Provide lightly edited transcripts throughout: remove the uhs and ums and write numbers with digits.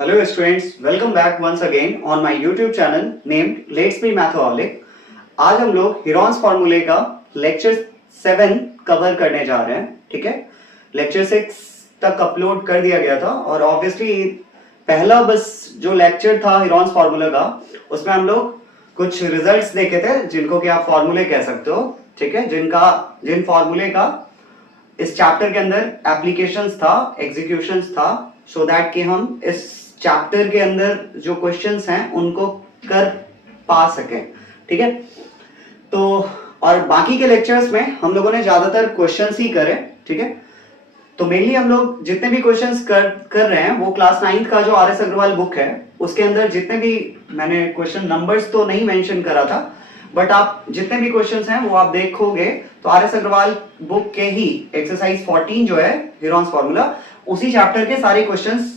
Hello students, welcome back once again on my YouTube channel named Let's Be Mathaholic. आज हम लोग Heron's फॉर्मूले का लेक्चर 7 कवर करने जा रहे हैं, ठीक है। लेक्चर 6 तक अपलोड कर दिया गया था और ऑब्वियसली पहला बस जो लेक्चर था हिरॉन्स फॉर्मूले का उसमें हम लोग कुछ रिजल्ट्स देखे थे जिनको कि आप फॉर्मूले कह सकते हो, ठीक है, जिन फॉर्मूले का इस चैप्टर के अंदर एप्लीकेशंस था, एग्जीक्यूशंस था, सो दैट कि हम इस चैप्टर के अंदर जो क्वेश्चंस हैं उनको कर पा सकें, ठीक है। तो और बाकी के लेक्चर्स में हम लोगों ने ज्यादातर क्वेश्चंस ही करे, ठीक है। तो मेनली हम लोग जितने भी क्वेश्चंस कर रहे हैं वो क्लास 9th का जो आर एस अग्रवाल बुक है उसके अंदर जितने भी मैंने क्वेश्चन नंबर्स तो नहीं मेंशन करा था, बट आप जितने भी क्वेश्चंस हैं वो आप देखोगे तो आर एस अग्रवाल बुक के ही एक्सरसाइज 14 जो है हिरॉन्स फॉर्मूला उसी चैप्टर के सारे क्वेश्चंस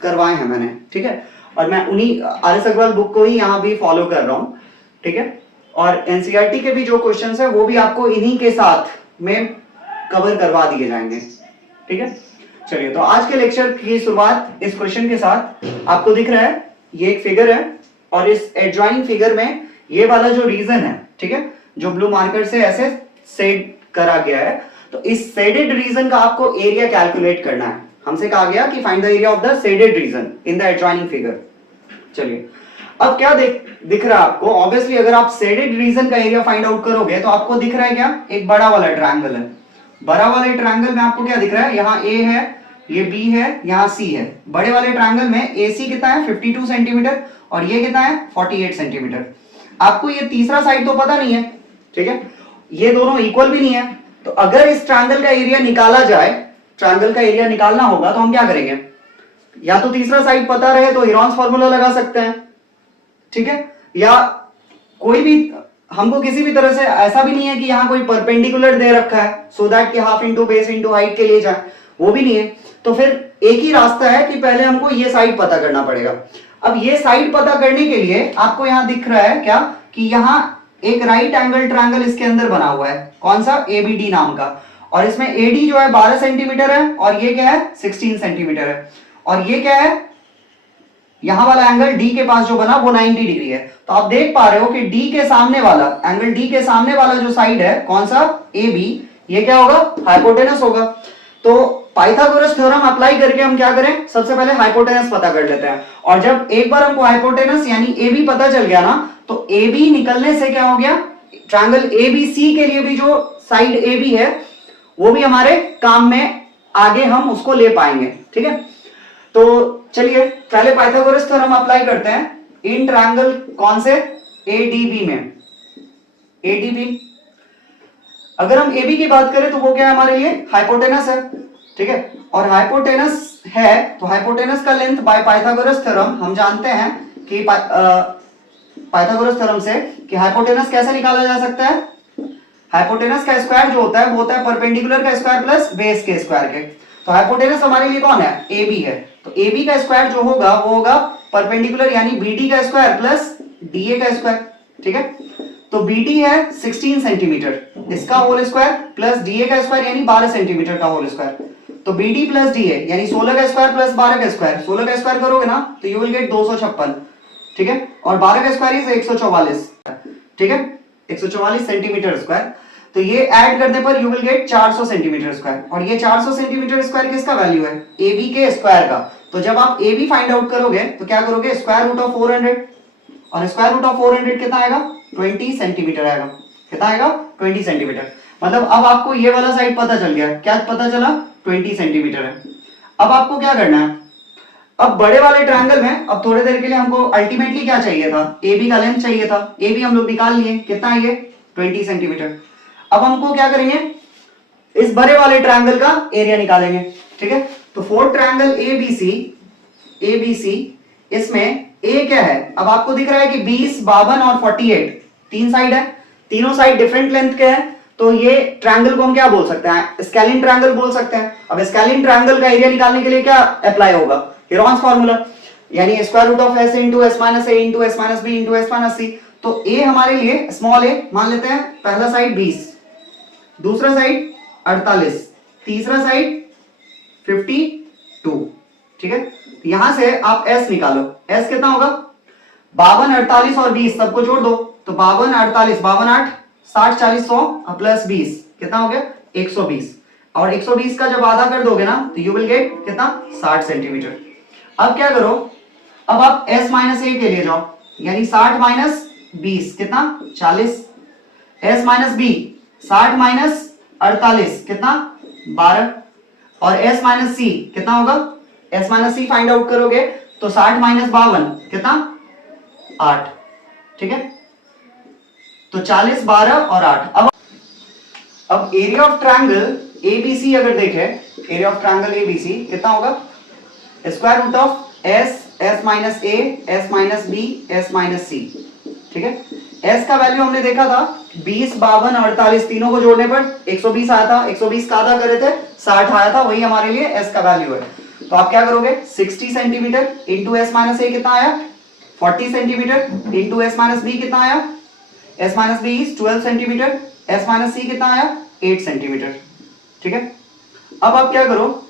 करवाए हैं मैंने, ठीक है। और मैं उन्हीं आर एस अग्रवाल बुक को ही यहाँ भी फॉलो कर रहा हूँ, ठीक है। और एनसीईआरटी के भी जो क्वेश्चंस है वो भी आपको इन्हीं के साथ में कवर करवा दिए जाएंगे, ठीक है। चलिए, तो आज के लेक्चर की शुरुआत इस क्वेश्चन के साथ। आपको दिख रहा है ये एक फिगर है और इस एडजॉइनिंग फिगर में ये वाला जो रीजन है, ठीक है, जो ब्लू मार्कर से ऐसे शेड करा गया है, तो इस शेडेड रीजन का आपको एरिया कैलकुलेट करना है। हमसे कहा गया कि find the area of the shaded region in the adjoining figure. चलिए, अब क्या दिख रहा है आपको? ऑब्वियसली अगर आप शेडेड रीजन का एरिया फाइंड आउट करोगे तो आपको दिख रहा है क्या? एक बड़ा वाला ट्रायंगल है। बड़ा वाले ट्रायंगल में आपको क्या दिख रहा है? यहाँ ए है, ये बी है, यहाँ सी है। बड़े वाले ट्रायंगल में AC कितना है? 52 सेंटीमीटर और ये कितना है? 48 सेंटीमीटर। आपको ये तीसरा साइड तो पता नहीं है, ठीक है, ये दोनों इक्वल भी नहीं है। तो अगर इस ट्रायंगल का एरिया निकाला जाए, ट्रायंगल का एरिया निकालना होगा तो हम क्या करेंगे? या तो तीसरा साइड पता रहे तो हिरॉन्स फॉर्मूला लगा सकते हैं, ठीक है, या कोई भी हमको किसी भी तरह से ऐसा भी नहीं है कि यहाँ कोई परपेंडिकुलर दे रखा है सो दैट कि half into base into height के लिए जाए, वो भी नहीं है। तो फिर एक ही रास्ता है कि पहले हमको ये साइड पता करना पड़ेगा। अब ये साइड पता करने के लिए आपको यहाँ दिख रहा है क्या कि यहाँ एक राइट एंगल ट्रायंगल इसके अंदर बना हुआ है, कौन सा? ABD नाम का। और इसमें AD जो है 12 सेंटीमीटर है और ये क्या है? 16 सेंटीमीटर है। और ये क्या है? यहां वाला एंगल D के पास जो बना वो 90 डिग्री है। तो आप देख पा रहे हो कि D के सामने वाला एंगल, D के सामने वाला जो साइड है, कौन सा? AB, ये क्या होगा? हाइपोटेनस होगा। तो पाइथागोरस थ्योरम अप्लाई करके हम क्या करें? सबसे पहले हाइपोटेनस पता कर लेते हैं। और जब एक बार हमको हाइपोटेनस यानी AB पता चल गया ना, तो AB निकलने से क्या हो गया? ट्रायंगल ABC के लिए भी जो साइड AB है वो भी हमारे काम में आगे हम उसको ले पाएंगे, ठीक है। तो चलिए पहले पाइथागोरस थ्योरम अप्लाई करते हैं इन ट्रायंगल कौन से? ADB में। ADB अगर हम AB की बात करें तो वो क्या है हमारे लिए? हाइपोटेनस है, ठीक है। और हाइपोटेनस है तो हाइपोटेनस का लेंथ बाय पाइथागोरस थ्योरम हम जानते हैं कि पाइथागोरस थ्योरम से कि हाइपोटेनस कैसे निकाला जा सकता है? हाइपोटेनस का स्क्वायर जो होता है वो होता है परपेंडिकुलर का स्क्वायर प्लस बेस के स्क्वायर के। तो हाइपोटेनस हमारे लिए कौन है? AB है। तो AB का स्क्वायर जो होगा वो होगा परपेंडिकुलर यानी BD का स्क्वायर प्लस DA का स्क्वायर, ठीक है। तो BD है 16 सेंटीमीटर, इसका होल स्क्वायर प्लस DA का स्क्वायर यानी 12 सेंटीमीटर का होल स्क्वायर। तो BD प्लस DA यानी 16 का स्क्वायर प्लस 12 का स्क्वायर। 16 का स्क्वायर करोगे ना तो यू विल गेट 256, ठीक है। और 12 का स्क्वायर इज 144, ठीक है, 144 सेंटीमीटर स्क्वायर। तो ये ऐड करने पर you will gate 400 centimetre square. और ये 400 सेंटीमीटर स्क्वायर किसका वैल्यू है? AB के स्क्वायर का। तो जब आप AB फाइंड आउट करोगे तो क्या करोगे? स्क्वायर रूट ऑफ 400, और स्क्वायर रूट ऑफ 400 कितना आएगा? 20 सेंटीमीटर आएगा। कितना आएगा? 20 सेंटीमीटर। मतलब अब आपको ये वाला साइड पता चल गया। क्या पता चला? 20 सेंटीमीटर है। अब आपको क्या करना है? अब बड़े वाले ट्रायंगल में अब थोड़ी देर के लिए हमको अल्टीमेटली क्या चाहिए था? AB का लेंथ चाहिए था। AB हम लोग निकाल लिए, कितना है ये? 20 सेंटीमीटर। अब हमको क्या करेंगे? इस बड़े वाले ट्रायंगल का एरिया निकालेंगे, ठीक है। तो फोर्थ ट्रायंगल ABC, इसमें A क्या है? अब आपको दिख रहा है कि 20, 52 और 48 तीन साइड है, तीनों साइड डिफरेंट लेंथ के हैं। तो ये ट्रायंगल को हम क्या बोल सकते हैं? स्केलिन ट्रायंगल बोल सकते हैं। अब स्केलिन ट्रायंगल का एरिया निकालने के लिए क्या अप्लाई होगा? हिरॉन्स फॉर्मूला यानी square root of S into S minus A into S minus B into S minus C। तो A हमारे लिए स्मॉल a मान लेते हैं। पहला साइड 20, दूसरा साइड 48, तीसरा साइड 52, ठीक है। यहां से आप s निकालो, s कितना होगा 52, 48 और 20 सबको जोड़ दो, तो 52, 48, 52, 8, 60, 40, 100 प्लस 20 कितना हो गया 120, और 120 का जब आधा कर दोगे ना तो यू विल गेट कितना 60 सेंटीमीटर। अब क्या करो, अब आप s माइनस ए के लिए जाओ, यानी 60 माइनस 20 कितना 40, s माइनस बी 60 माइनस 48 कितना 12, और s माइनस सी कितना होगा, s माइनस सी फाइंड आउट करोगे तो 60 माइनस 52 कितना 8, ठीक है, तो 40, 12 और 8। अब एरिया ऑफ ट्रायंगल एबीसी अगर देखें, एरिया ऑफ ट्रायंगल एबीसी कितना होगा, square root of S, S minus A, S minus B, S minus C, ठीक है। एस का वैल्यू हमने देखा था 20, 52, 48 तीनों को जोड़ने पर 120 आया था, 120 का आधा करे थे 60 आया था, वही हमारे लिए एस का वैल्यू है। तो आप क्या करोगे 60 centimetre into S minus A कितना आया 40 centimetre into S minus B कितना आया, S minus B is 12 centimetre, S minus C कितना आया 8 सेंटीमीटर, ठीक है। अब आप क्या करो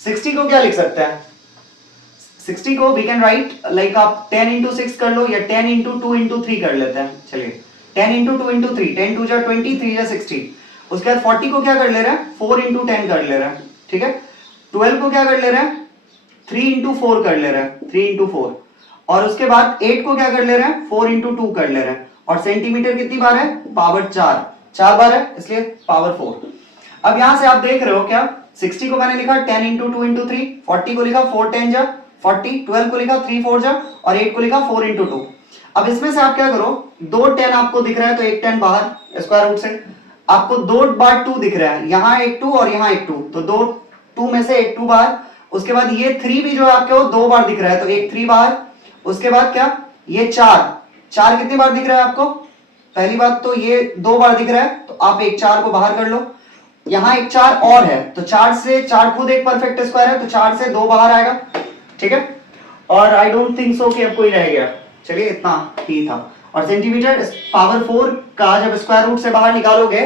60 को क्या लिख सकते हैं, 60 को वी कैन राइट लाइक आप 10 इंटू 6 कर लो या 10 इंटू 2 इंटू 3 कर लेते हैं, चलिए 10 इंटू 2 इंटू 3, 10 2 जा 20, 3 जा 60। उसके बाद 40 को क्या कर ले रहे हैं 4 इंटू 10 कर ले रहे हैं, ठीक है। 12 को क्या कर ले रहे हैं 3 इंटू 4 कर ले रहे हैं, 3 इंटू 4, और उसके बाद 8 को क्या कर ले रहे हैं 4 इंटू 2 कर ले रहे हैं, और सेंटीमीटर कितनी बार है पावर 4 बार है, इसलिए पावर 4। अब यहां से आप देख रहे हो क्या 60 को मैंने लिखा 10 इंटू 2 इंटू 3, 40 को लिखा 4 10 जा 40, 12 को लिखा 3 4 जा, और 8 को लिखा 4 इंटू 2। अब इसमें से आप क्या करो 2 10 आपको दिख रहा है तो एक 10 बाहर स्क्वायर रूट से, आपको 2 बार 2 दिख रहा है, यहाँ एक 2 और यहाँ एक 2, तो 2 2 में से एक 2 बाहर। उसके बाद ये 3 भी जो है आपके वो 2 बार दिख रहा है तो एक 3 बाहर। उसके बाद क्या ये 4 कितनी बार दिख रहा है आपको, पहली बात तो ये 2 बार दिख रहा है तो आप एक 4 को बाहर कर लो, यहाँ एक 4 और है तो 4 से 4 खुद एक परफेक्ट स्क्वायर है तो 4 से 2 बाहर आएगा, ठीक है। और आई डोंट थिंक सो कि अब कोई रह गया, चलिए इतना ही था। और सेंटीमीटर पावर 4 का जब स्क्वायर रूट से बाहर निकालोगे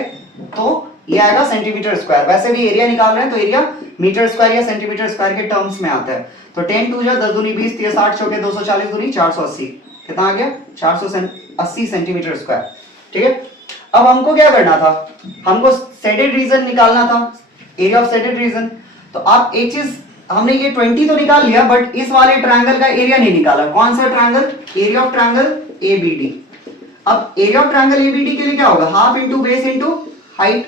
तो ये आएगा सेंटीमीटर स्क्वायर। वैसे भी एरिया निकाल रहे हैं तो एरिया मीटर स्क्वायर या सेंटीमीटर स्क्वायर के टर्म्स में आता है। तो 10 2 जा 10 दूनी 20, 60 चौके 240 दूनी 480, कितना आ गया 480 सेंटीमीटर स्क्वायर, ठीक है। अब हमको क्या करना था, हमको शेडेड रीजन निकालना था, एरिया ऑफ शेडेड रीजन। तो आप एक चीज हमने ये 20 तो निकाल लिया बट इस वाले ट्रायंगल का एरिया नहीं निकाला। कौन सा triangle, area of triangle ABD. अब एरिया ऑफ ट्रायंगल एबीडी के लिए क्या होगा, half into base into height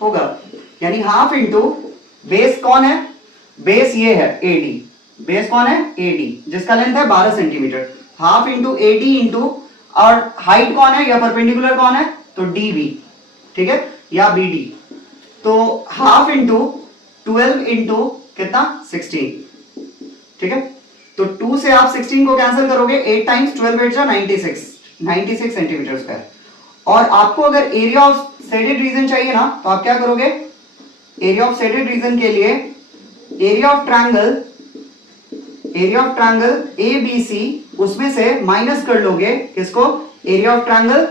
होगा, यानी हाफ इंटू बेस कौन है, बेस ये है एडी, बेस कौन है एडी जिसका लेंथ है 12 centimetre, half into AD into और हाइट कौन है या परपेंडिकुलर कौन है तो डीबी, ठीक है, या बीडी। तो हाफ इंटू 12 इंटू कितना 16, ठीक है। तो 2 से आप 16 को कैंसिल करोगे, 8 टाइम्स 12 8 जा 96 सेंटीमीटर स्क्वायर। और आपको अगर एरिया ऑफ शेडेड रीजन चाहिए ना तो आप क्या करोगे, एरिया ऑफ शेडेड रीजन के लिए एरिया ऑफ ट्रायंगल एबीसी उसमें से माइनस कर लोगे किसको, एरिया ऑफ ट्रायंगल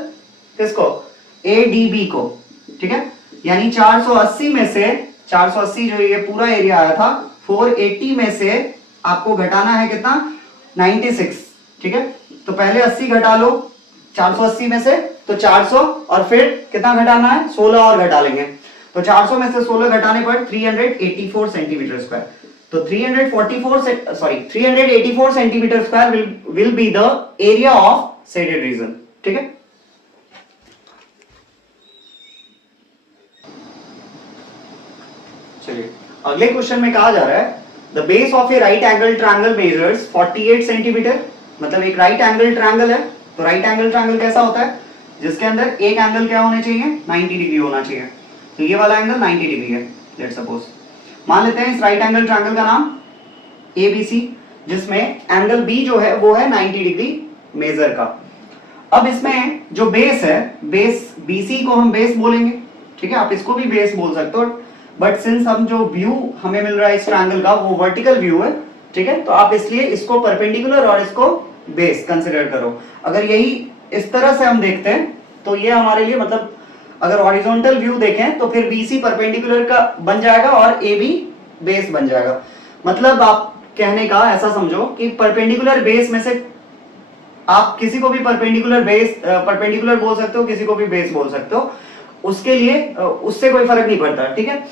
किसको एडीबी को, ठीक है। यानी 480 में से 480 जो ये पूरा एरिया आया था 480 में से आपको घटाना है कितना 96, ठीक है। तो पहले 80 घटा लो 480 में से तो 400, और फिर कितना घटाना है 16 और घटा लेंगे, तो 400 में से 16 घटाने पर 384 सेंटीमीटर स्क्वायर। तो 384 centimetre square will be the area of shaded region, ठीक है। चलिए अगले क्वेश्चन में कहा जा रहा है the base of A right angle triangle measures 48 centimetre. मतलब एक राइट एंगल ट्रायंगल है, तो राइट एंगल ट्रायंगल कैसा होता है जिसके अंदर एक एंगल क्या होना चाहिए 90 डिग्री होना चाहिए। तो ये वाला एंगल 90 डिग्री है, लेट्स सपोज मान लेते हैं इस राइट एंगल ट्रायंगल का नाम एबीसी, जिसमें एंगल बी जो है वो है 90 डिग्री मेजर का। अब इसमें जो बेस है, बेस बीसी को हम बेस बोलेंगे, ठीक है, आप इसको भी बेस बोल सकते हो, बट सिंस हम जो व्यू हमें मिल रहा है इस ट्रायंगल का वो वर्टिकल व्यू है, ठीक है, तो आप इसलिए इसको परपेंडिकुलर और इसको बेस कंसिडर करो। अगर यही इस तरह से हम देखते हैं तो ये हमारे लिए मतलब अगर हॉरिजॉन्टल व्यू देखें तो फिर बीसी परपेंडिकुलर का बन जाएगा और ए बी बेस बन जाएगा। मतलब आप कहने का ऐसा समझो कि परपेंडिकुलर बेस में से आप किसी को भी परपेंडिकुलर बोल सकते हो, किसी को भी बेस बोल सकते हो, उसके लिए उससे कोई फर्क नहीं पड़ता, ठीक है।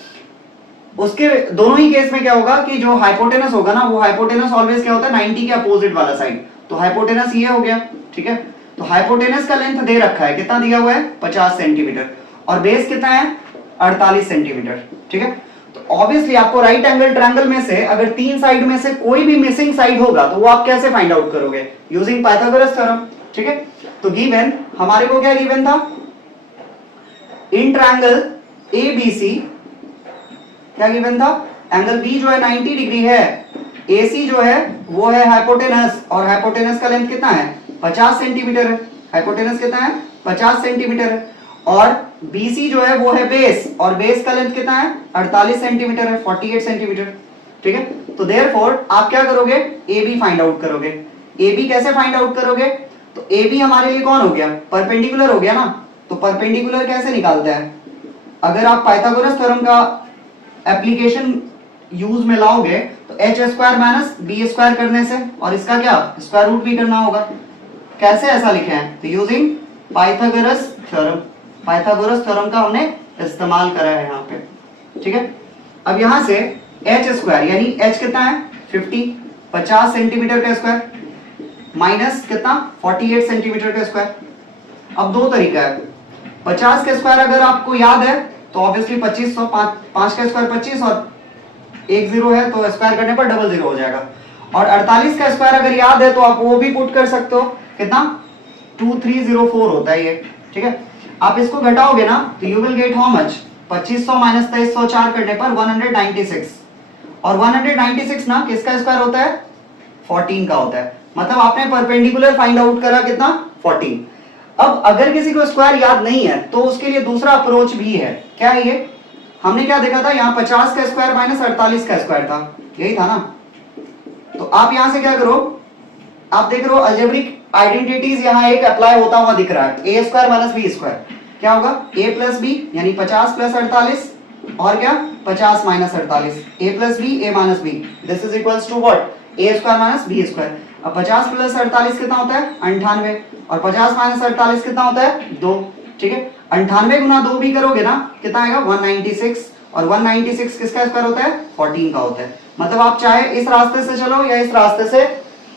उसके दोनों ही केस में क्या होगा कि जो हाइपोटेनस होगा ना, वो हाइपोटेनस ऑलवेज क्या होता है 90 के अपोजिट वाला साइड। तो हाइपोटेनस ये हो गया, ठीक है। तो हाइपोटेनस का लेंथ दे रखा है, कितना दिया हुआ है 50 सेंटीमीटर, और बेस कितना है 48 सेंटीमीटर, ठीक है। तो ऑब्वियसली आपको राइट एंगल ट्रायंगल में से अगर तीन साइड में से कोई भी मिसिंग साइड होगा तो वो आप कैसे फाइंड आउट करोगे, यूजिंग पाइथागोरस थ्योरम, ठीक है। तो गिवन हमारे को क्या गिवन था, इन ट्रायंगल ABC क्या गिवन था, एंगल B जो है 90 डिग्री है, AC जो है वो है हाइपोटेनस, और हाइपोटेनस का लेंथ कितना है 50 सेंटीमीटर है, हाइपोटेनस कितना है 50 सेंटीमीटर है, और BC जो है वो है बेस, और बेस का लेंथ कितना है 48 सेंटीमीटर है, 48 सेंटीमीटर, ठीक है। तो देयरफॉर आप क्या करोगे, AB फाइंड आउट करोगे। AB कैसे फाइंड आउट करोगे, तो AB हमारे लिए कौन हो गया, परपेंडिकुलर हो गया ना। तो परपेंडिकुलर कैसे निकालते हैं, अगर आप पाइथागोरस थ्योरम का एप्लीकेशन यूज में लाओगे तो h square minus b square करने से, और इसका क्या स्क्वायर रूट भी करना होगा। कैसे ऐसा लिखे हैं, तो using Pythagoras theorem, Pythagoras theorem का हमने इस्तेमाल करा है यहाँ पे, ठीक है। अब यहाँ से h स्क्वायर यानी h कितना है 50 सेंटीमीटर का स्क्वायर माइनस कितना 48 सेंटीमीटर का स्क्वायर। अब दो तरीका है, 50 का स्क्वायर अगर आपको याद है तो ऑब्वियसली 2500, 5 का स्क्वायर 25 और एक जीरो है तो स्क्वायर करने पर डबल जीरो हो जाएगा, और 48 का स्क्वायर अगर याद है तो आप वो भी पुट कर सकते हो, कितना 2304 होता है ये, ठीक है। आप इसको घटाओगे ना तो you will get how much, 2500 minus 2304 करने पर 196, और 196 ना किसका स्क्वायर होता है 14 का होता है, मतलब आपने परपेंडिकुलर फाइंड आउट करा कितना 14। अब अगर किसी को स्क्वायर याद नहीं है तो उसके लिए दूसरा अप्रोच भी है, क्या है ये, हमने क्या देखा था यहाँ 50 का स्क्वायर माइनस 48 का स्क्वायर था, यही था ना। तो आप यहां से क्या करो, आप देख रहे हो अलजेब्रिक आइडेंटिटीज यहाँ एक अप्लाई होता हुआ दिख रहा है, ए स्क्वायर माइनस बी स्क्वायर क्या होगा a प्लस बी यानी 50 प्लस 48, और क्या 50 minus 48, a plus b a minus b, this is equals to what a square minus b square. अब 50 प्लस 48 कितना होता है 98, और 50 माइनस 48 कितना होता है 2, ठीक है। 98 गुना 2 भी करोगे ना कितना आएगा 196, और 196 किसका स्क्वायर होता है 14 का होता है। मतलब आप चाहे इस रास्ते से चलो या इस रास्ते से,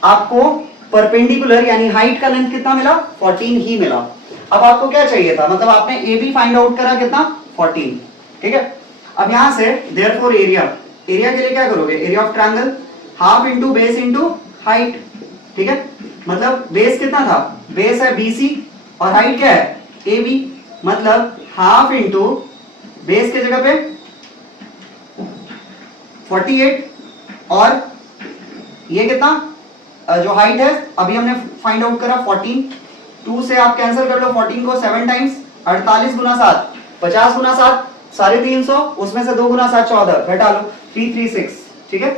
आपको परपेंडिकुलर यानी हाइट का लेंथ कितना मिला 14 ही मिला। अब आपको क्या चाहिए था, मतलब आपने ए बी फाइंड आउट करा कितना 14, ठीक है। अब यहां से देयरफॉर एरिया के लिए क्या करोगे, area of triangle half into base into height, ठीक है। मतलब बेस कितना था, बेस है BC और हाइट क्या है AB, मतलब हाफ इंटू बेस के जगह पे 48, और ये कितना जो हाइट है अभी हमने फाइंड आउट करा 14, 2 से आप कैंसिल कर लो 14 को 7 टाइम्स, 48 गुना 7, 50 गुना 7 350, उसमें से 2 गुना 7 14, घटा लो 336, ठीक है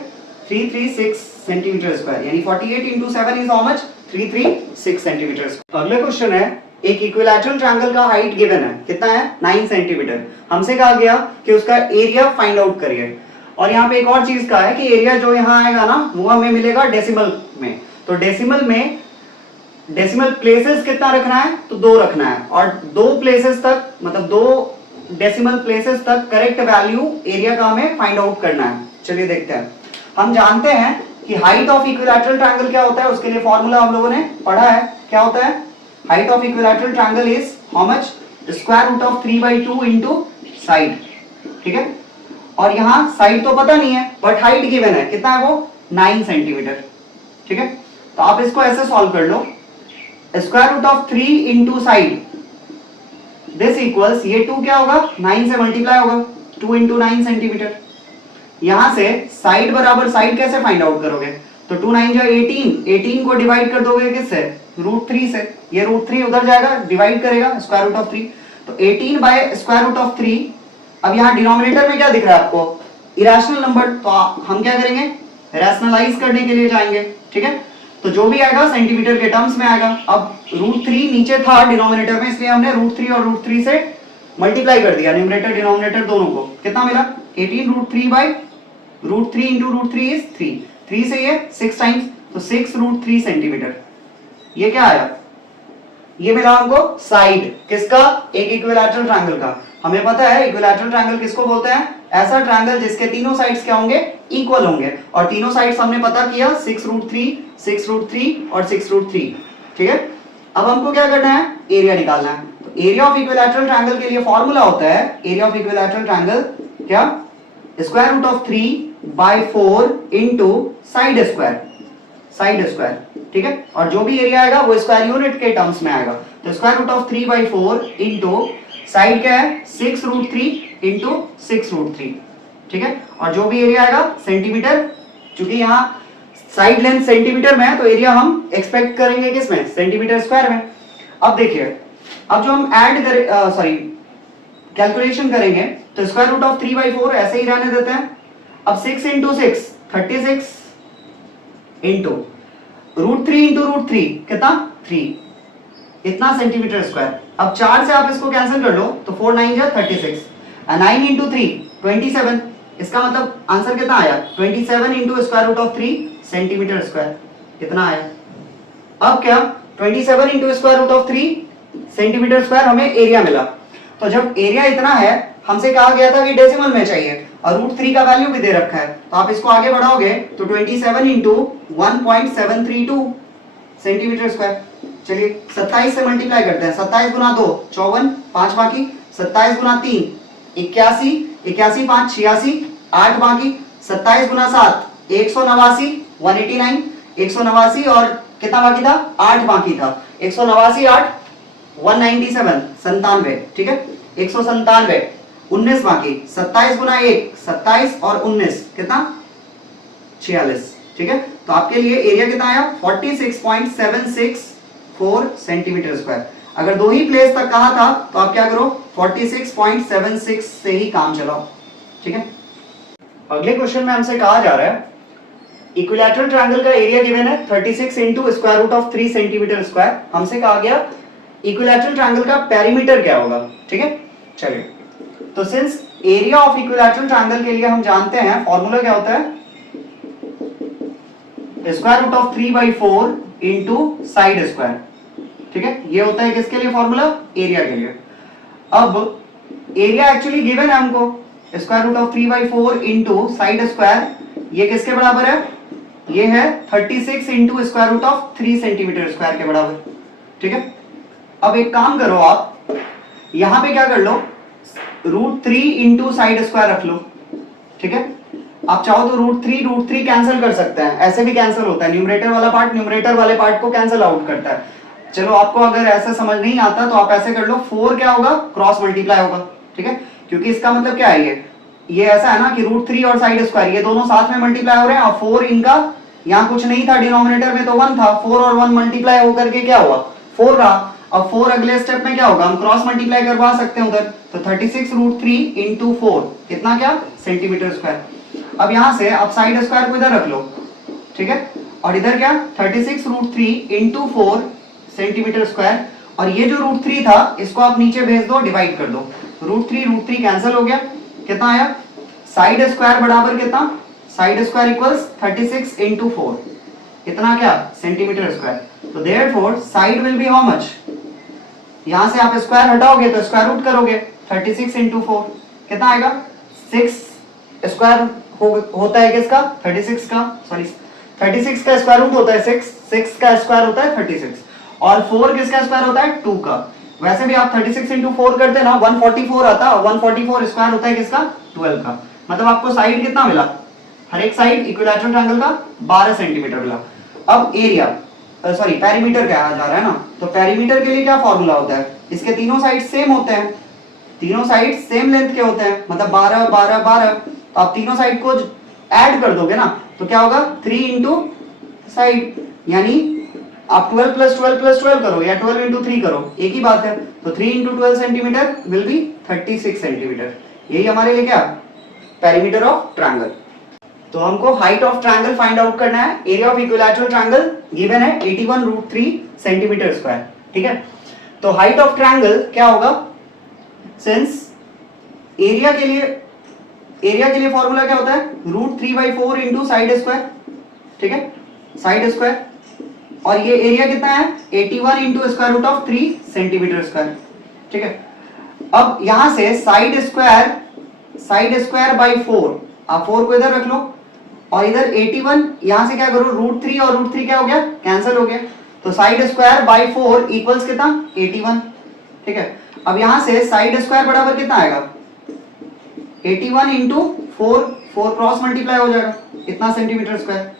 336 सेंटीमीटर स्क्वायर, यानी 48 into 7 is how much 336 centimetre square. अगला क्वेश्चन है, एक इक्विलैटरल ट्रायंगल का हाइट गिवन है, कितना है 9 सेंटीमीटर, हमसे कहा गया कि उसका एरिया फाइंड आउट करिए। और यहाँ पे एक और चीज का है कि एरिया जो यहाँ आएगा ना वो हमें मिलेगा डेसिमल में, तो डेसिमल में डेसिमल प्लेसेस कितना रखना है तो 2 रखना है, और 2 प्लेसेस तक मतलब 2 डेसिमल प्लेसेस तक करेक्ट वैल्यू एरिया का हमें फाइंड आउट करना है। चलिए देखते हैं, हम जानते हैं कि हाइट ऑफ इक्विलैटरल ट्रायंगल क्या होता है, उसके लिए फॉर्मूला हम लोगों ने पढ़ा है, क्या होता है height of equilateral triangle is how much square root of 3/2 into side, ठीक है। और यहाँ साइड तो पता नहीं है बट हाइट गिवन है, कितना है वो 9 सेंटीमीटर, ठीक है। तो आप इसको ऐसे सॉल्व कर लो, square root of 3 into side this equals, ये 2 क्या होगा 9 से मल्टीप्लाई होगा 2 इंटू 9 सेंटीमीटर। यहां से साइड बराबर साइड कैसे फाइंड आउट करोगे, तो 2 9 जा 18, 18 को डिवाइड कर दोगे किससे √3 से, ये √3 उधर जाएगा डिवाइड करेगा स्क्वायर रूट ऑफ 3, तो 18 बाय स्क्वायर रूट ऑफ 3। अब यहाँ डिनोमिनेटर में क्या दिख रहा है आपको इरेशनल नंबर, तो हम क्या करेंगे रैशनलाइज करने के लिए जाएंगे, ठीक है। तो जो भी आएगा सेंटीमीटर के टर्म्स में आएगा। अब √3 नीचे था डिनोमिनेटर में, इसलिए हमने √3 और √3 से मल्टीप्लाई कर दिया, न्यूमरेटर डिनोमिनेटर दोनों को, कितना मिला 18 √3 बाय √3 इंटू √3 इज 3, 3 से ये 6 टाइम्स, तो 6√3 सेंटीमीटर। ये क्या आया, ये मिला हमको साइड किसका, एक इक्विलैटरल ट्रायंगल का। हमें पता है इक्विलैटरल ट्रायंगल किसको बोलते हैं, ऐसा ट्रायंगल जिसके तीनों साइड्स क्या होंगे, इक्वल होंगे। और तीनों साइड्स हमने पता किया 6√3, 6√3 और 6√3। ठीक है, अब हमको क्या करना है, एरिया निकालना है। तो एरिया ऑफ इक्विलैटरल ट्रायंगल के लिए फॉर्मूला होता है, एरिया ऑफ इक्विलैटरल ट्रायंगल क्या, square root of 3/4 into side square, side square. ठीक है, और जो भी एरिया आएगा वो स्क्वायर यूनिट के टर्म्स में आएगा। तो square root of 3/4 into side क्या है 6√3 इंटू 6√3। ठीक है, और जो भी एरिया आएगा सेंटीमीटर, चूंकि यहाँ साइड लेंथ सेंटीमीटर में है तो एरिया हम एक्सपेक्ट करेंगे किसमें, सेंटीमीटर स्क्वायर में। अब देखिए, अब जो हम ऐड करें सॉरी कैलकुलेशन करेंगे तो स्क्वायर रूट ऑफ 3/4 ऐसे ही रहने देते हैं। अब 6 इंटू 6 36 इंटू √3 इंटू √3 कितना 3, इतना सेंटीमीटर स्क्वायर। अब 4 से आप इसको कैंसिल कर लो तो 4 9 जा 36, 9 इंटू 3 27। इसका मतलब आंसर कितना आया, 27 into square root of 3 centimetre square, कितना आया। अब क्या 27 into square root of 3 centimetre square हमें एरिया मिला। तो जब एरिया इतना है, हमसे कहा गया था कि डेसिमल में चाहिए और √3 का वैल्यू भी दे रखा है, तो आप इसको आगे बढ़ाओगे तो 27 इंटू 1.732 सेंटीमीटर स्क्वायर। चलिए 27 से मल्टीप्लाई करते हैं, 27 गुना 2 54, 5 बाकी, 27 गुना 3 81, 81 5 86, 8 बाकी, 27 गुना 7 189, 189, 189 और कितना बाकी था, 8 बाकी था, 189 8 197 97। ठीक है, 197, 19 बाकी, 27 गुना 1 27 और 19 कितना 46। ठीक है, तो आपके लिए एरिया कितना आया 46.764 सेंटीमीटर स्क्वायर। अगर दो ही प्लेस तक कहा था तो आप क्या करो 46.76 से ही काम चलाओ। ठीक है, अगले क्वेश्चन में हमसे कहा जा रहा है इक्विलैटरल ट्रायंगल का एरिया गिवन है 36 into square root of 3 centimetre square. हमसे कहा गया इक्विलैटरल ट्रायंगल का पेरीमीटर क्या होगा। ठीक है, चलिए, तो since area of equilateral triangle के लिए हम जानते हैं फॉर्मूला क्या होता है, square root of 3/4 into side square. ठीक है, ये होता है किसके लिए फॉर्मूला, एरिया के लिए। अब एरिया एक्चुअली गिवन है हमको, square root of 3/4 into side square, ये किसके बराबर है, ये है 36 into square root of 3 centimetre square के बराबर। ठीक है, अब एक काम करो, आप यहां पे क्या कर लो √3 इंटू साइड स्क्वायर रख लो। ठीक है, आप चाहो तो √3 कैंसिल कर सकते हैं, ऐसे भी कैंसिल होता है, न्यूमरेटर वाला पार्ट न्यूमरेटर वाले पार्ट को कैंसिल आउट करता है। चलो आपको अगर ऐसा समझ नहीं आता तो आप ऐसे कर लो, 4 क्या होगा क्रॉस मल्टीप्लाई होगा। ठीक है, क्योंकि इसका मतलब क्या है, ये ऐसा है ना कि √3 और साइड स्क्वायर ये दोनों साथ में मल्टीप्लाई हो रहे हैं और 4 इनका यहाँ कुछ नहीं था डिनोमिनेटर में तो 1 था, 4 और 1 मल्टीप्लाई होकर के क्या हुआ 4 रहा। अब 4 अगले स्टेप में क्या होगा, हम क्रॉस मल्टीप्लाई करवा सकते हैं उधर, तो 36 √3 इंटू 4 कितना क्या सेंटीमीटर स्क्वायर। अब यहां से आप साइड स्क्वायर को इधर रख लो। ठीक है, और इधर क्या 36 √3 इंटू 4 सेंटीमीटर स्क्वायर, और ये जो √3 था इसको आप नीचे भेज दो, डिवाइड कर दो, √3 कैंसिल हो गया, कितना आया साइड स्क्वायर बराबर कितना, साइड स्क्वायर इक्वल्स 36 इंटू 4 कितना क्या सेंटीमीटर स्क्वायर। तो therefore side will be how much, यहां से आप स्क्वायर हटाओगे तो स्क्वायर रूट करोगे, 36 इंटू 4 कितना आएगा 6 स्क्वायर होता है किसका 36 का, सॉरी 36 का स्क्वायर रूट होता है 6 का स्क्वायर होता है 36 और 4 किसका स्क्वायर होता है 2 का। वैसे भी आप 36 इंटू 4 करते ना 144 आता, 144 स्क्वायर होता है किसका 12 का। मतलब आपको साइड कितना मिला, हर एक साइड इक्विलैटरल ट्रायंगल का 12 सेंटीमीटर मिला। अब एरिया सॉरी पेरीमीटर क्या जा रहा है ना, तो पेरीमीटर के लिए क्या फॉर्मूला होता है, इसके तीनों साइड सेम होते हैं, तीनों साइड सेम लेंथ के होते हैं, मतलब 12 12 12। तो आप तीनों साइड को ऐड कर दोगे ना तो क्या होगा 3 इंटू साइड, यानी आप 12 प्लस 12 प्लस 12 करो या 12 इंटू 3 करो, एक ही बात है। तो 3 into 12 centimetre will be 36 centimetre. यही हमारे लिए क्या पेरीमीटर ऑफ ट्रायंगल। तो हमको height of triangle find out करना है। Area of equilateral triangle given है 81√3 सेंटीमीटर स्क्वायर। ठीक है, तो हाइट ऑफ ट्रायंगल क्या होगा, सिंस एरिया के लिए फॉर्मूला क्या होता है √3/4 इंटू साइड स्क्वायर। ठीक है, साइड स्क्वायर, और ये एरिया कितना है 81 into square root of 3 centimetre square, ठीक है। अब यहां से साइड स्क्वायर बाई 4, आप 4 को इधर रख लो और इधर 81, यहां से क्या करो रूट 3 और रूट 3 क्या हो गया कैंसिल हो गया, तो साइड स्क्वायर बाई 4 इक्वल्स कितना 81, ठीक है। अब यहां से साइड स्क्वायर बराबर कितना आएगा 81 इंटू 4, 4 क्रॉस मल्टीप्लाई हो जाएगा इतना सेंटीमीटर स्क्वायर।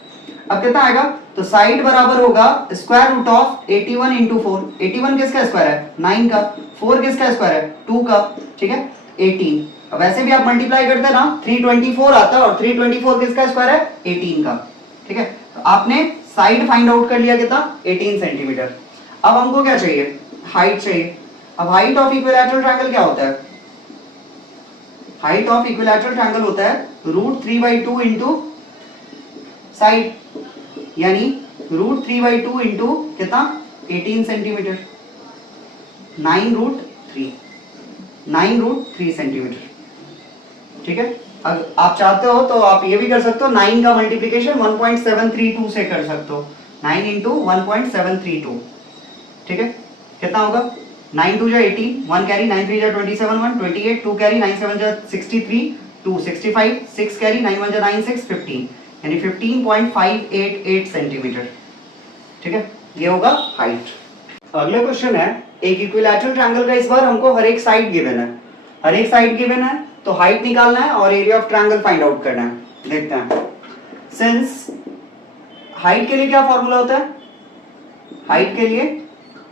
अब कितना आएगा, तो साइड बराबर होगा स्क्वायर रूट ऑफ 81 इंटू 4, 81 किसका स्क्वायर है 9 का, 4 किसका स्क्वायर है 2 का, ठीक है 18। अब वैसे भी आप मल्टीप्लाई करते ना 324 आता है, और 324 किसका स्क्वायर है 18 का, ठीक है। तो आपने साइड फाइंड आउट कर लिया कितना 18 सेंटीमीटर। अब हमको क्या चाहिए हाइट चाहिए। अब हाइट ऑफ इक्विलैटरल ट्रायंगल क्या होता है, हाइट ऑफ इक्विलैटरल ट्रायंगल होता है √3/2 इंटू साइड, यानी √3/2 इंटू कितना 18 सेंटीमीटर, 9√3 सेंटीमीटर, ठीक है। अब आप चाहते हो तो आप ये भी कर सकते हो 9 का मल्टीप्लीकेशन 1.732 से कर सकते हो, 9 इंटू 1.732, ठीक है। कितना होगा 9 2 जा 18, 1 कैरी, 9 3 जा 27, 1 28, 2 कैरी, 9 7 जा 63, 2 65, 6 कैरी, 9 1 जा 9 6 15, यानी 15.588 सेंटीमीटर, ठीक है। ये होगा हाइट। अगला क्वेश्चन है, एक इक्विलैटरल ट्रायंगल का इस बार हमको हर एक साइड गिवन है, हर एक साइड गिवन है, तो हाइट निकालना है और area of triangle find out करना है। देखते हैं, सिंस हाइट के लिए क्या फॉर्मूला होता है, हाइट के लिए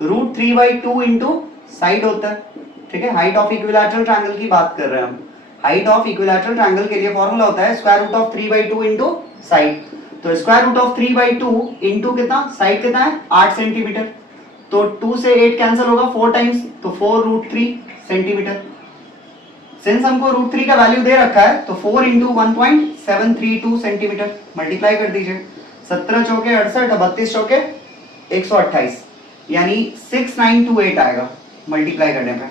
√3/2 इंटू साइड होता है, ठीक है। हाइट ऑफ इक्विलैटरल ट्रायंगल की बात कर रहे हैं हम, हाइट ऑफ इक्विलैटरल ट्रायंगल के लिए फॉर्मूला होता है square root of 3/2 into side. तो स्क्वायर रूट ऑफ 3/2 इंटू कितना साइड कितना है 8 सेंटीमीटर, तो 2 से 8 कैंसिल होगा 4 टाइम्स, तो 4√3 सेंटीमीटर। सिंस हमको √3 का वैल्यू दे रखा है तो 4 इंटू 1.732 सेंटीमीटर, मल्टीप्लाई कर दीजिए, 17 चौके 68, 32 चौके 128, यानी 6928 आएगा मल्टीप्लाई करने पे।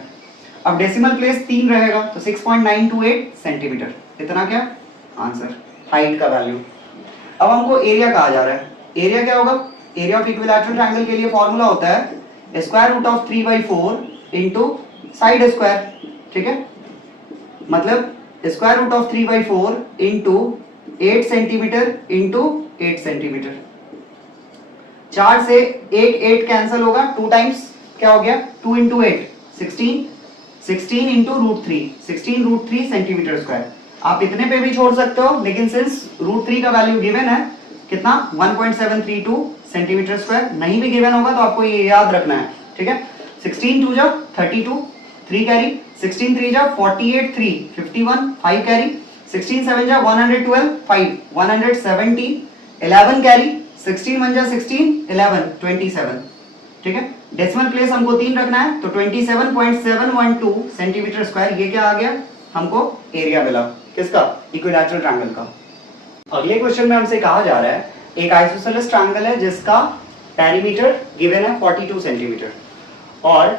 अब डेसिमल प्लेस 3 रहेगा तो 6.928 सेंटीमीटर, इतना क्या आंसर हाइट का वैल्यू। अब हमको एरिया कहा जा रहा है, एरिया क्या होगा, एरिया ऑफ इक्विलैटरल ट्रायंगल के लिए फॉर्मूला होता है square root of 3/4 into side square, ठीक है। मतलब square root of 3/4 into 8 centimetre into 8 centimetre, 4 से 8 कैंसिल होगा 2 टाइम्स, क्या हो गया 2 इंटू 8 16, 16 इंटू √3, 16√3 सेंटीमीटर स्क्वायर। आप इतने पे भी छोड़ सकते हो, लेकिन सिंस √3 का वैल्यू गिवन है कितना 1.732 सेंटीमीटर स्क्वायर, नहीं भी गिवन होगा तो आपको ये याद रखना है, ठीक है। 16 2 जा 32, 3 कैरी, 16 3 जा 48, 3 51, 5 कैरी, 16 7 जा 112, 5 170, 11 कैरी, 16 1 जा 16, 11 27, ठीक है। डेसिमल प्लेस हमको 3 रखना है तो 27.712 सेंटीमीटर स्क्वायर, ये क्या आ गया हमको एरिया मिला किसका इक्विलैटरल ट्रायंगल का। अगले क्वेश्चन में हमसे कहा जा रहा है एक आइसोसेलेस ट्रायंगल है जिसका पेरीमीटर गिवन है 42 सेंटीमीटर, और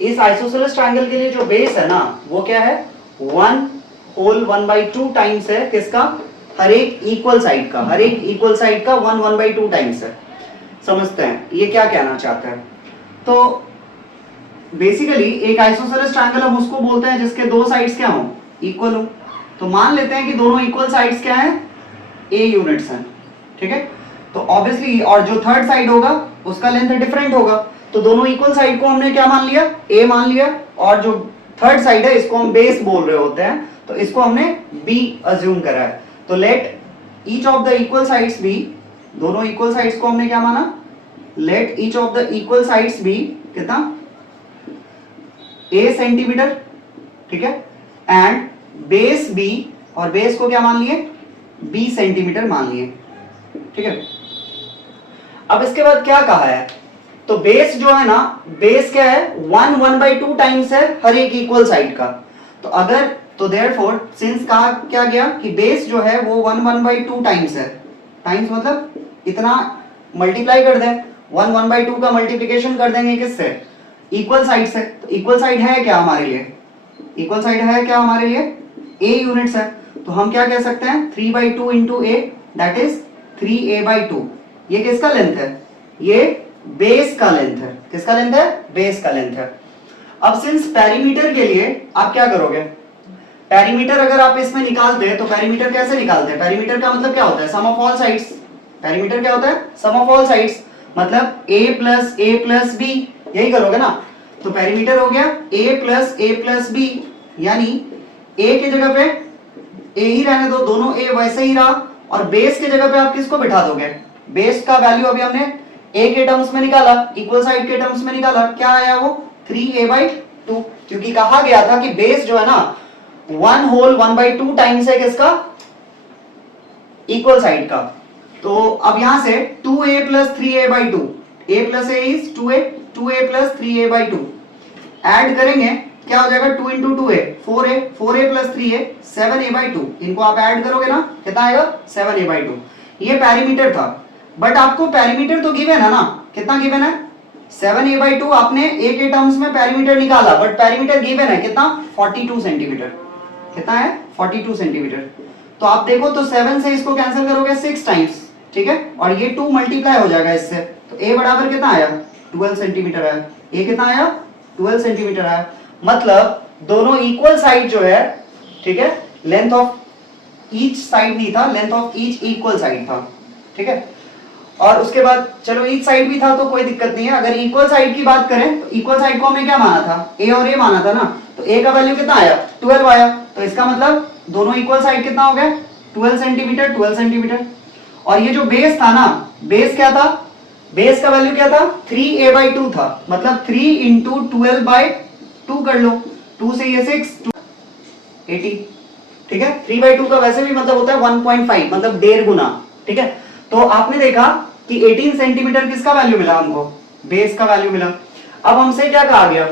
इस आइसोसेलेस ट्रायंगल के लिए जो बेस है ना वो क्या है 1/2 टाइम्स है किसका, हर एक इक्वल साइड का, हर एक इक्वल साइड का 1/2 टाइम्स है। समझते हैं ये क्या कहना चाहता है। तो बेसिकली एक आइसोसेलेस ट्रायंगल हम उसको बोलते हैं जिसके दो साइड्स क्या हो इक्वल हो। तो मान लेते हैं कि दोनों इक्वल साइड्स क्या हैं a यूनिट्स हैं, ठीक है। तो ऑब्वियसली और जो थर्ड साइड होगा उसका लेंथ डिफरेंट होगा, तो दोनों इक्वल साइड को हमने क्या मान लिया a मान लिया, और जो थर्ड साइड है इसको हम बेस बोल रहे होते हैं तो इसको हमने b अज्यूम करा है। तो let each of the equal sides be, दोनों इक्वल साइड्स को हमने क्या माना, let each of the equal sides be कितना a सेंटीमीटर, ठीक है, एंड बेस b, और बेस को क्या मान लिए b सेंटीमीटर मान लिए, ठीक है। अब इसके बाद क्या कहा है, तो बेस जो है ना, बेस क्या है 1/2 टाइम्स है हर एक इक्वल साइड का। तो अगर तो देयरफॉर सिंस कहा क्या गया कि बेस जो है वो 1/2 टाइम्स है, टाइम्स मतलब इतना मल्टीप्लाई कर दें, 1/2 का मल्टीप्लिकेशन कर देंगे किससे इक्वल साइड से। तो इक्वल साइड है क्या हमारे लिए, इक्वल साइड है क्या हमारे लिए a यूनिट्स है, तो हम क्या कह सकते हैं 3/2 into a that is 3a/2। ये किसका लेंथ है? ये बेस का लेंथ है। किसका लेंथ है? बेस का लेंथ है। अब सिंस पेरीमीटर के लिए आप क्या करोगे? पेरीमीटर अगर आप इसमें निकालते हैं तो पेरीमीटर कैसे निकालते हैं? पेरीमीटर का मतलब क्या होता है? सम ऑफ ऑल साइड्स। पेरीमीटर क्या होता है? सम ऑफ ऑल साइड्स, मतलब a प्लस b, यही करोगे ना। तो पेरीमीटर हो गया a प्लस b, यानी a की जगह पे a ही रहने दो, दोनों a वैसे ही रहा, और बेस की जगह पे आप किसको बिठा दोगे? बेस का वैल्यू अभी हमने a के टर्म्स में निकाला, इक्वल साइड के टर्म्स में निकाला, क्या आया वो? 3a/2, क्योंकि कहा गया था कि बेस जो है ना 1/2 टाइम्स है किसका? इक्वल साइड का। तो अब यहां से 2a plus 3a/2, a plus a is 2a, 2a plus 3a/2 add करेंगे, क्या हो जाएगा? 2 into 2a 4a, 4a plus 3a 7a/2। इनको आप ऐड करोगे ना, कितना आएगा? 7a/2। ये पेरीमीटर था, बट आपको पेरीमीटर तो गिवन है ना, कितना गिवन है? 7a/2। आपने a के टर्म्स में पेरीमीटर निकाला, बट पेरीमीटर गिवन है कितना? 42 सेंटीमीटर। कितना है? 42 सेंटीमीटर। तो आप देखो तो 7 से इसको कैंसिल करोगे 6 टाइम्स, ठीक है, और ये 2 मल्टीप्लाई हो जाएगा इससे, तो a बराबर कितना आया? 12 सेंटीमीटर आया। a कितना आया? 12 सेंटीमीटर आया। मतलब दोनों इक्वल साइड जो है, ठीक है, लेंथ ऑफ ईच साइड नहीं था, length of each equal side था, ठीक है। और उसके बाद चलो ईच साइड भी था तो कोई दिक्कत नहीं है। अगर इक्वल साइड की बात करें तो इक्वल साइड को हमने क्या माना था? a और a माना था ना, तो a का वैल्यू कितना आया? 12 आया। तो इसका मतलब दोनों इक्वल साइड कितना हो गया? 12 सेंटीमीटर, 12 सेंटीमीटर। और ये जो बेस था ना, बेस क्या था? बेस का वैल्यू क्या था? 3a/2 था, मतलब 3 इंटू 12/2 कर लो, 2 से ये 6, 80, ठीक है। 3/2 का वैसे भी मतलब होता है 1.5, मतलब 1.5 गुना, ठीक है। तो आपने देखा कि 18 सेंटीमीटर किसका वैल्यू मिला हमको? बेस का वैल्यू मिला। अब हमसे क्या कहा गया?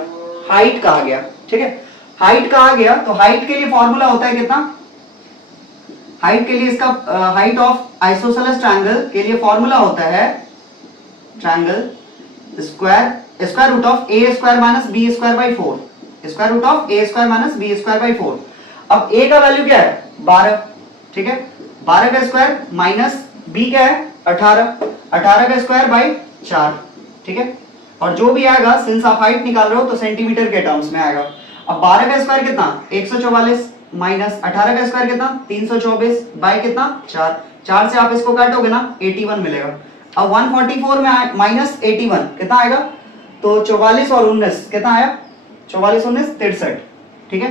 हाइट कहा गया, ठीक है। हाइट कहा गया, तो हाइट के लिए फॉर्मूला होता है कितना? हाइट के लिए इसका हाइट ऑफ आइसोसेलेस ट्रायंगल के लिए फॉर्मूला होता है triangle square root of a square minus b square by 4, square root of a square minus b square by 4। अब a का वैल्यू क्या है? 12, ठीक है, 12 का स्क्वायर माइनस b क्या है? 18, 18 का स्क्वायर बाई 4, ठीक है। और जो भी आएगा, सिंस आप हाइट निकाल रहे हो तो सेंटीमीटर के टर्म्स में आएगा। अब 12 का स्क्वायर कितना? 144 माइनस 18 का स्क्वायर कितना? 324 बाई कितना? 4, 4 से आप इसको काटोगे ना, 81 मिलेगा। अब 144 में माइनस 81 कितना आएगा? तो 44 और 19 कितना आया? 44 19 63, ठीक है।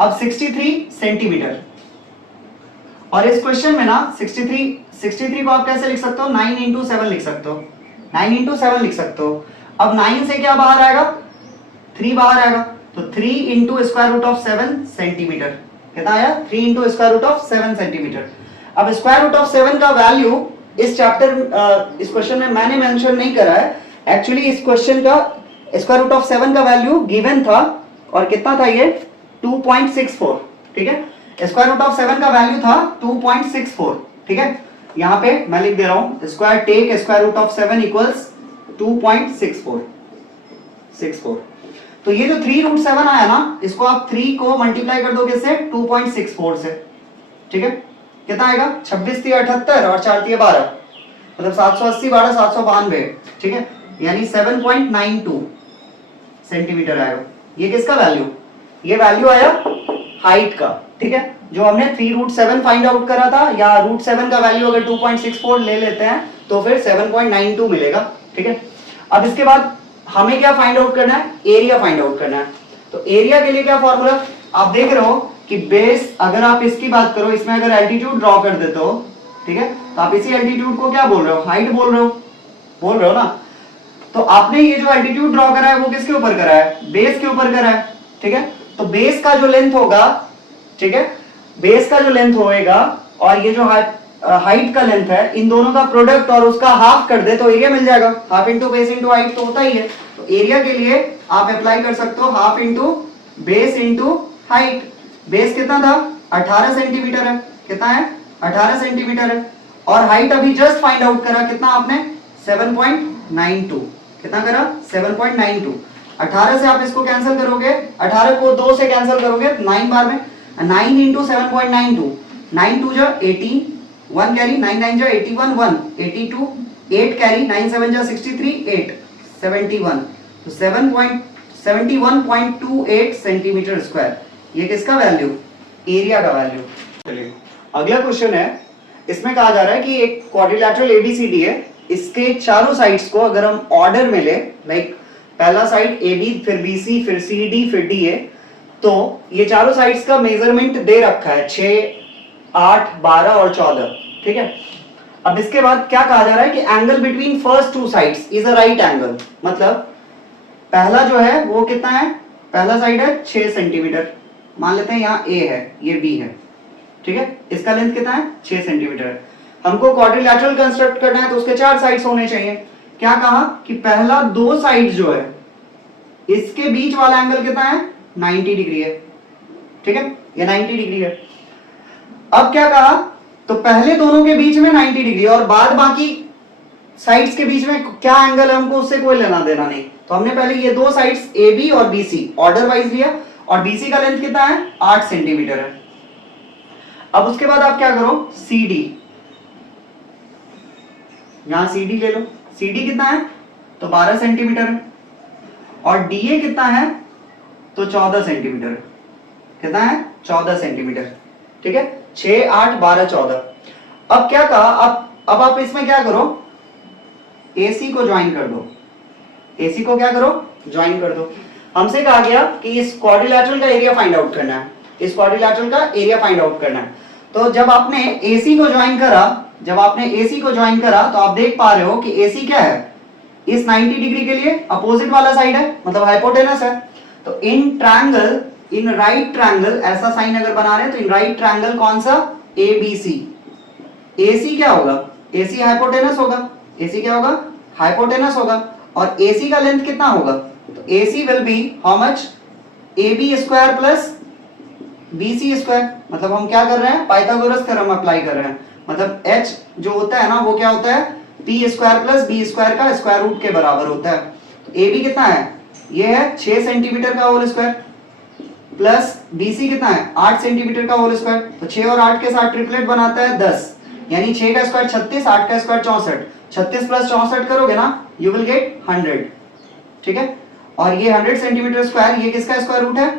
अब 63 सेंटीमीटर, और इस क्वेश्चन में ना 63 को आप कैसे लिख सकते हो? 9 इंटू 7 लिख सकते हो, 9 इंटू 7 लिख सकते हो। अब 9 से क्या बाहर आएगा? 3 बाहर आएगा, तो 3 into square root of 7 centimetre कितना आया? 3 into square root of 7 centimetre. अब स्क्वायर रूट ऑफ 7 का वैल्यू इस चैप्टर इस क्वेश्चन में मैंने मेंशन नहीं करा है। एक्चुअली इस क्वेश्चन का स्क्वायर रूट ऑफ 7 का वैल्यू गिवन था, और कितना था ये? 2.64, ठीक है। स्क्वायर रूट ऑफ 7 का वैल्यू था 2.64, ठीक है। यहाँ पे मैं लिख दे रहा हूं, square take square root of 7 equals 2.64। तो ये जो 3√7 आया ना, इसको आप 3 को मल्टीप्लाई कर दोगे से 2.64 से, ठीक है। कितना आएगा? 26 3 78 और 4 3 12, मतलब 780 12 792, ठीक है, यानी 7.92 सेंटीमीटर आएगा। ये किसका वैल्यू? ये वैल्यू आया हाइट का, ठीक है, जो हमने 3√7 फाइंड आउट करा था, या √7 का वैल्यू अगर 2.64 ले लेते हैं तो फिर 7.92 मिलेगा, ठीक है। अब इसके बाद हमें क्या फाइंड आउट करना है? एरिया फाइंड आउट करना है। तो एरिया के लिए क्या फॉर्मूला? आप देख रहे हो कि बेस, अगर आप इसकी बात करो, इसमें अगर एल्टीट्यूड ड्रॉ कर देते हो, ठीक है, तो आप इसी एल्टीट्यूड को क्या बोल रहे हो? हाइट बोल रहे हो ना। तो आपने ये जो एल्टीट्यूड ड्रॉ करा है वो किसके ऊपर करा है? बेस के ऊपर करा है, ठीक है। तो बेस का जो लेंथ होगा, ठीक है, बेस का जो लेंथ होएगा और ये जो हाइट का लेंथ है, इन दोनों का प्रोडक्ट और उसका हाफ कर दे तो एरिया मिल जाएगा। Half into base into height तो होता ही है। तो एरिया के लिए आप अप्लाई कर सकते हो half into base into height. Base कितना था? 18 सेंटीमीटर है। कितना है? 18 सेंटीमीटर है। और हाइट अभी जस्ट फाइंड आउट करा, कितना आपने? 7.92। कितना करा? 7.92। 18 से आप इसको कैंसिल करोगे, 18 को 2 से कैंसिल करोगे 9 बार में, 9 इंटू 7.92, 9 2 जो 18, 1 कैरी 9 9 जा 81 1 82 8 कैरी 9 7 जा 63 8 71 तो 71.28 सेंटीमीटर स्क्वायर ये किसका वैल्यू एरिया का वैल्यू। चलिए अगला क्वेश्चन है इसमें कहा जा रहा है कि एक क्वाड्रिलैटरल एबीसीडी है इसके चारों साइड्स को अगर हम ऑर्डर में ले लाइक पहला साइड ए बी फिर बी सी फिर सी डी फिर डी ए तो ये चारों साइड्स का मेजरमेंट दे रखा है 6 8 12 और 14 ठीक है। अब इसके बाद क्या कहा जा रहा है कि angle between first two sides is a right angle मतलब पहला जो है वो कितना है पहला साइड है 6 सेंटीमीटर मान लेते हैं यहाँ ए है ये बी है ठीक है इसका लेंथ कितना है 6 सेंटीमीटर है। हमको क्वाड्रिलैटरल कंस्ट्रक्ट करना है तो उसके 4 साइड्स होने चाहिए। क्या कहा कि पहला 2 साइड जो है इसके बीच वाला एंगल कितना है 90 डिग्री है ठीक है ये 90 डिग्री है। अब क्या कहा तो पहले दोनों के बीच में 90 डिग्री और बाद बाकी साइड्स के बीच में क्या एंगल है हमको उससे कोई लेना देना नहीं तो हमने पहले ये 2 साइड्स ए बी और बी सी ऑर्डर वाइज लिया और बी सी का लेंथ कितना है 8 सेंटीमीटर है। अब उसके बाद आप क्या करो सी डी यहां सी डी ले लो सी डी कितना है तो 12 सेंटीमीटर है और डी ए कितना है तो 14 सेंटीमीटर है कितना है 14 सेंटीमीटर ठीक है 6 8 12 14। अब क्या कहा अब आप इसमें क्या करो AC को ज्वाइन कर दो AC को क्या करो ज्वाइन कर दो। हमसे कहा गया कि इस क्वाड्रिलैटरल का एरिया फाइंड आउट करना है इस क्वाड्रिलैटरल का एरिया फाइंड आउट करना है। तो जब आपने AC को ज्वाइन करा तो आप देख पा रहे हो कि AC क्या है इस 90 डिग्री के लिए अपोजिट वाला साइड है मतलब हाइपोटेनस है। तो इन राइट ट्रायंगल ऐसा साइन अगर बना रहे हैं तो इन राइट ट्रायंगल कौन सा ABC AC क्या होगा AC हाइपोटेनस होगा AC क्या होगा हाइपोटेनस होगा और AC का लेंथ कितना होगा तो AC will be how much AB square plus BC square मतलब हम क्या कर रहे हैं पाइथागोरस थ्योरम अप्लाई कर रहे हैं मतलब H जो होता है ना वो क्या होता है P square plus B square का स्क्वायर रूट के बराबर होता है। तो AB कितना है ये है 6 सेंटीमीटर का होल स्क्वायर प्लस BC कितना है 8 सेंटीमीटर का होल स्क्वायर तो 6 और 8 के साथ ट्रिपलेट बनाता है 10 यानी 6 का स्क्वायर 36 8 का स्क्वायर 64 36 प्लस 64 करोगे ना यू विल गेट 100 ठीक है। और ये 100 सेंटीमीटर स्क्वायर ये किसका स्क्वायर रूट है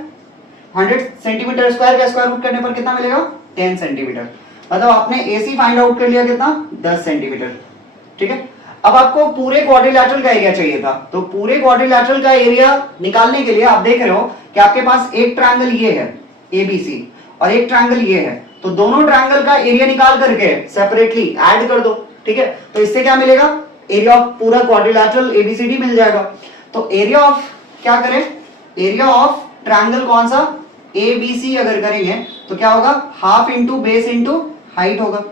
100 सेंटीमीटर स्क्वायर का स्क्वायर रूट करने पर कितना मिलेगा 10 सेंटीमीटर मतलब आपने AC फाइंड आउट कर लिया कितना 10 सेंटीमीटर ठीक है। अब आपको पूरे क्वाड्रिलैटरल का एरिया चाहिए था तो पूरे क्वाड्रिलैटरल का एरिया निकालने के लिए आप देख रहे हो कि आपके पास एक ट्रायंगल ये है ABC और एक ट्रायंगल ये है तो दोनों ट्रायंगल का एरिया निकाल करके सेपरेटली ऐड कर दो ठीक है। तो इससे क्या मिलेगा एरिया ऑफ पूरा क्वाड्रिलैटरल ABCD मिल जाएगा। तो एरिया ऑफ क्या करें एरिया ऑफ ट्रायंगल कौन सा ABC अगर करेंगे तो क्या होगा half into base into height होगा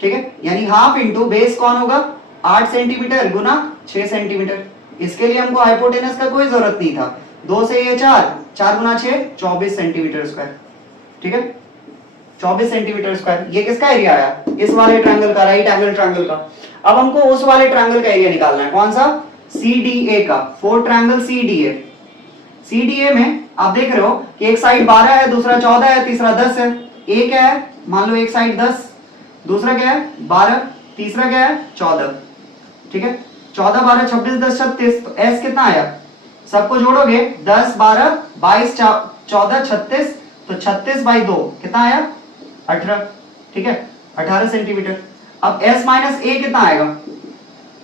ठीक है यानी हाफ इंटू बेस कौन होगा 8 सेंटीमीटर गुना 6 सेंटीमीटर। इसके लिए हमको हाइपोटेनस का कोई जरूरत नहीं था 2 से ये 4 गुना 6 24 सेंटीमीटर स्क्वायर ठीक है 24 सेंटीमीटर स्क्वायर। ये किसका एरिया आया इस वाले ट्रायंगल का राइट एंगल ट्रायंगल का। अब हमको उस वाले ट्रायंगल का एरिया निकालना है कौन सा CDA का 4 ट्रायंगल CDA में आप देख रहे हो कि एक साइड 12 है दूसरा 14 है तीसरा 10 है। A क्या है मान लो एक साइड 10 दूसरा क्या है 12 तीसरा क्या है 14 ठीक है 14 12 26 10 36 तो S कितना आया सबको जोड़ोगे 10 12 22 14 36 तो 36 बाई 2 कितना आया 18 ठीक है 18 सेंटीमीटर। अब S माइनस A कितना आएगा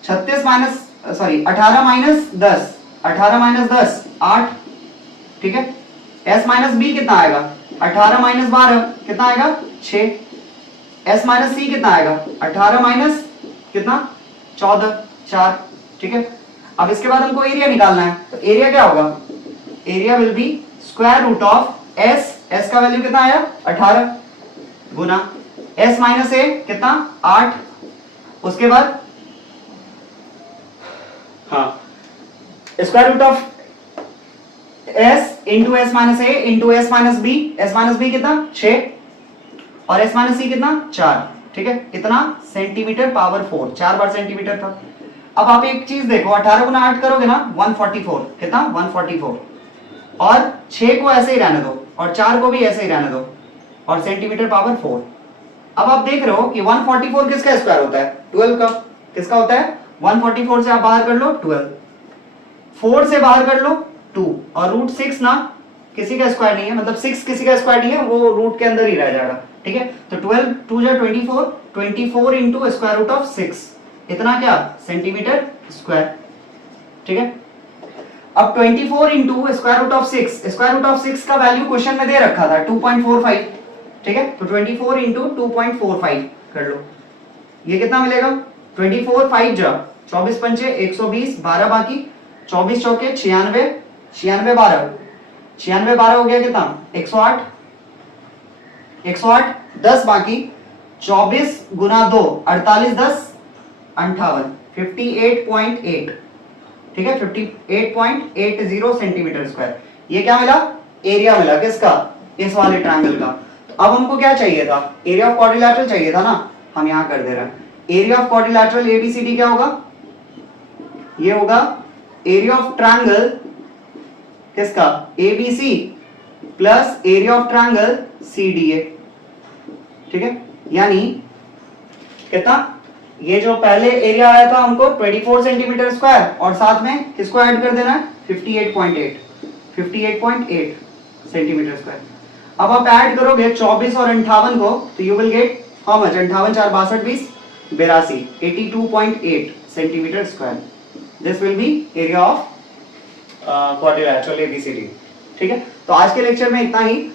36 माइनस 18 माइनस 10 18 माइनस 10 8 ठीक है। S माइनस B कितना आएगा 18 माइनस 12 कितना आएगा 6 S माइनस C कितना आएगा 18 माइनस कितना 14 4 ठीक है। अब इसके बाद हमको एरिया निकालना है तो एरिया क्या होगा area will be square root of S का वैल्यू कितना आया 18 गुना S माइनस A कितना 8 उसके बाद हाँ square root of S into S minus A into S minus B कितना 6 और S माइनस C कितना 4 ठीक है इतना सेंटीमीटर पावर 4 4 बार सेंटीमीटर था। अब आप एक चीज देखो 18 गुना 8 करोगे ना 144 कितना 144 और 6 को ऐसे ही रहने दो और 4 को भी ऐसे ही रहने दो और सेंटीमीटर पावर 4 अब आप देख रहे हो कि 144 किसका स्क्वायर होता है? 12 का। किसका होता है? 144 से आप बाहर कर लो 12, 4 से बाहर कर लो 2, और रूट 6 ना किसी का स्क्वायर नहीं है, मतलब 6 किसी का स्क्वायर नहीं है, वो रूट के अंदर ही रह जाएगा। ठीक है, तो 12 2 जा 24, 24 इंटू स्क्वायर रूट ऑफ 6, इतना क्या? Centimetre square. ठीक है, अब 24 into square root of 6, square root of 6 का वैल्यू क्वेश्चन में दे रखा था 2.45। ठीक है, तो 24 इंटू 2.45 कर लो, ये कितना मिलेगा? 24 5 जा 24 पंचे 120, 12 बाकी, 24 चौके 96, 96 12, 96 12 हो गया कितना? 108, 108 10 बाकी, 24 गुना 2 48 10 58, 58.8। ठीक है, 58.80 सेंटीमीटर स्क्वायर। ये क्या मिला? एरिया मिला। किसका? इस वाले ट्रायंगल का। तो अब हमको क्या चाहिए था? एरिया ऑफ क्वाड्रिलैटरल चाहिए था ना, हम यहां कर दे रहे हैं। एरिया ऑफ क्वाड्रिलैटरल एबीसीडी क्या होगा? ये होगा एरिया ऑफ ट्रायंगल किसका? ABC plus area of triangle CDA. ठीक है, यानी कितना? ये जो पहले एरिया आया था हमको 24 सेंटीमीटर स्क्वायर, और साथ में किसको ऐड कर देना है? 58.8 सेंटीमीटर स्क्वायर। अब आप ऐड करोगे 24 और 58 को, तो you will get how much? 58 4 62 20 82, 82.8 centimetre square. This will be area of quadrilateral ABCD. ठीक है, तो आज के लेक्चर में इतना ही।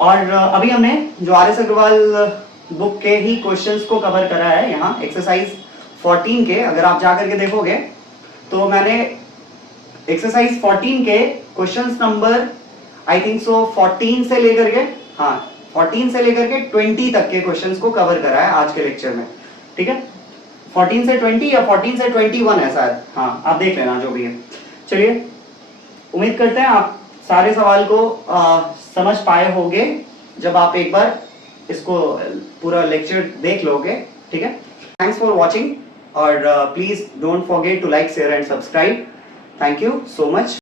और अभी हमने जो आर एस अग्रवाल बुक के ही क्वेश्चंस को कवर करा है यहाँ एक्सरसाइज 14 के। अगर आप जाकर के देखोगे तो मैंने एक्सरसाइज 14 के questions number I think so 14 से लेकर के 14 से लेकर के 20 तक के क्वेश्चंस को कवर करा है आज के लेक्चर में। ठीक है, 14 से 20 या 14 से 21 है शायद, हाँ आप देख लेना जो भी है। चलिए, उम्मीद करते हैं आप सारे सवाल को समझ पाए होंगे जब आप एक बार इसको पूरा लेक्चर देख लोगे। ठीक है, थैंक्स फॉर वॉचिंग, और please don't forget to like share and subscribe. Thank you so much.